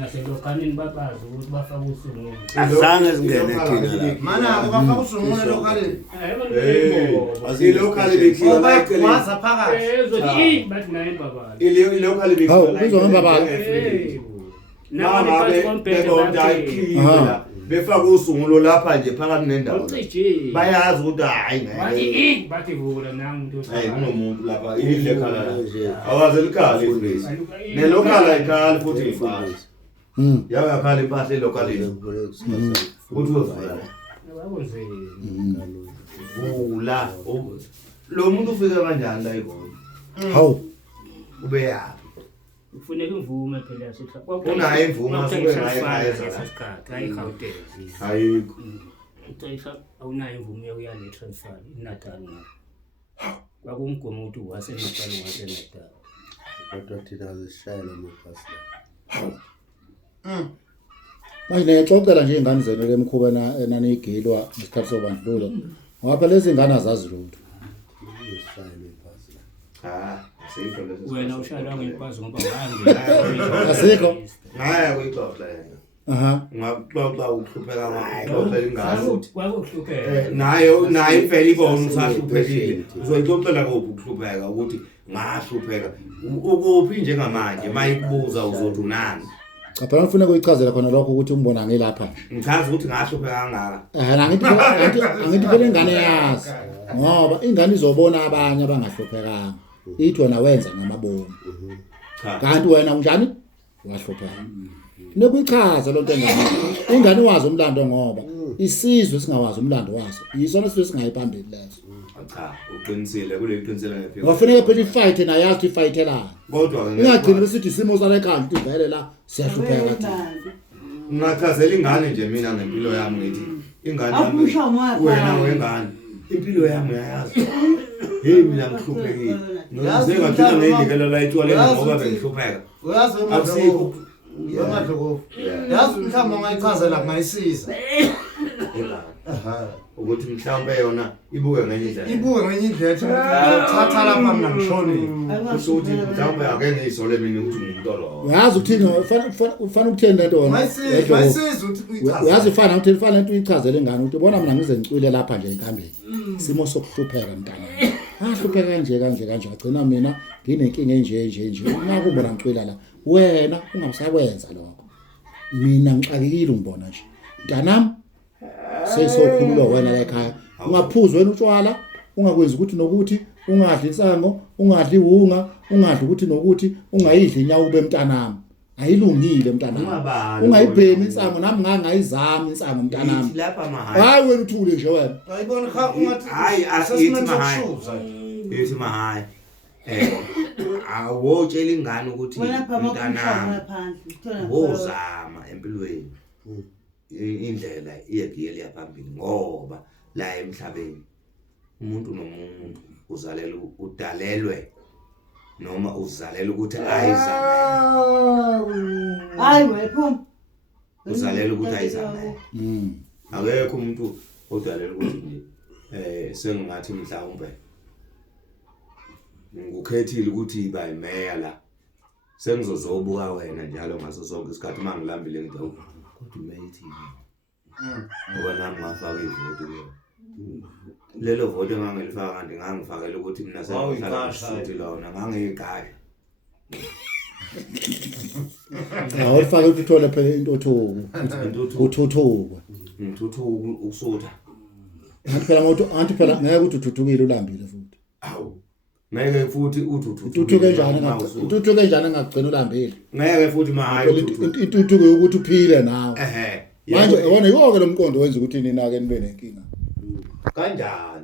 naselokanini babazi ukuthi bafaka usungu azange zingene ekhina mana bafaka usungu lokalini azilokali bekhina la eceleni waza phakathi ezothi bathi naye babala ilokali bekhina la uzohamba baba nawo phansi kombhede befaka usungulo lapha nje phakathi nendawo bayazi ukuthi hayi bathi vula nangu kunomuntu lapha ile khala la awazi likhali ifreeze nelokala ikhali futhi ngifana yawa khali impahla lokalini uthi uzivula vula lo muntu ufika kanjani la igoli hawu ube yapi kufuneka imvume phela sitha unayo imvume asuke naye ekhaya esikhathi ayikawutezi ayikho uThixo awunayo imvume yokuya transfer iNatal kwakumgomo ukuthi waseNatal kodwa thina zishayela amabhasi manje ngiyaxoxela nje ingane zenu lemkhuba enanigilwa ngesikhathi sobandlulo ngoba phela lezi ngane azazi lutho zishayela amabhasi asikho leso wena ushayela ngepazi ngoba ngangena asikho ngaya kuyixoxa yena ngaxoxa ukuhlupheka ngaxoxa ingane futhi kwakuhlupheka nayo impela ibona usahluphekile uzoyixoxela kuphi ukuhlupheka ukuthi ngahlupheka ukuphi njengamanje mayikubuza uzothi unani cha phela ngifuna ukuyichazela khona lokho ukuthi umbona ngelapha ngichaza ukuthi ngahlupheka kangaka angithi phela ingane yazi ngoba ingane izobona abanye abangahluphekanga ithi wena wenza ngamabomu kanti wena unjani wahlupheka nokuyichaza lonto ingane wazi umlando ngoba isizwe singawazi umlando waso yisona sizwe singayiphambili leso cha uqinisile kule qinisela ngephi wafanele phela ifight nayazi ifightela kodwa ingagcini besithi isimo sala ekhaya ukuthi vele la siyahlupheka kathi ngachazela ingane nje mina ngempilo yami ngithi ingane yami wena wengane impilo yami uyayazi hey mina ngihluphekile ngizeka thina ngelikela la etwale ngoba bengihlupheka uyazi akusiko yamadloko yazi mhlawumbe ungayichazela ngayisiza ukuthi mhlawumbe yona ibuke ngenye indlela uthatha lapha mina ngishonile kusho ukuthi mhlawumbe ake ngizole mina ukuthi ngumntolo uyazi ukuthini ufana ukuthini lento wona mayisiza ukuthi uyichaze uyazi ufana ukuthi ufana into uyichazele ingane ukuthi ubona mina ngize ngicwile lapha nje enkambeni isimo sokuhlupheka mntana ahlupheka kanje agcina mina nginenkinga enje ngakubona ngicwila la wena ungamsakwenza lokho mina ngixakekile ngibona nje mntanami seyisokhululwa wena la ekhaya ungaphuza wena utshwala ungakwenza ukuthi nokuthi ungadli insango ungadli unga ungadli ukuthi nokuthi ungayidli inyawo bemntanami ayilungile mntanami ungayibhemi insango nami ngangayizami insango mntanami hayi wena uthule nje wena ayibona kha ungathi hayi asithi mahaya awotshela ingane ukuthi mntanami wozama empilweni indlela iyegiyela yaphambili ngoba la emhlabeni umuntu nomuntu udalelwe noma uzalela ukuthi ayizame hayi wephuma uzalela ukuthi ayizame akekho umuntu odalela ukuthi nje sengathi mhlawumbe ngukhethile ukuthi iba imeya la sengizozobuka wena njalo ngaso sonke isikhathi mangilambile ngithi kodwa umeyithi ngoba nami ngafaka ivoti lelo voti engangilifaka kanti ngangifakela ukuthi mina sengihlala ngisuthi lona ngangiyiqasha awufake ukuthi uthole phela intuthuko uthuthuko usutha anti phela ngeke ukuthi uthuthukile ulambile futhi awu ngeke futhi ututhuke njani ngagcina ulambile ngeke futhi mahayi intuthuko ukuthi uphile nawe manje yona yonke lo mqondo wenza ukuthi nina ke nibe nenkinga kanjani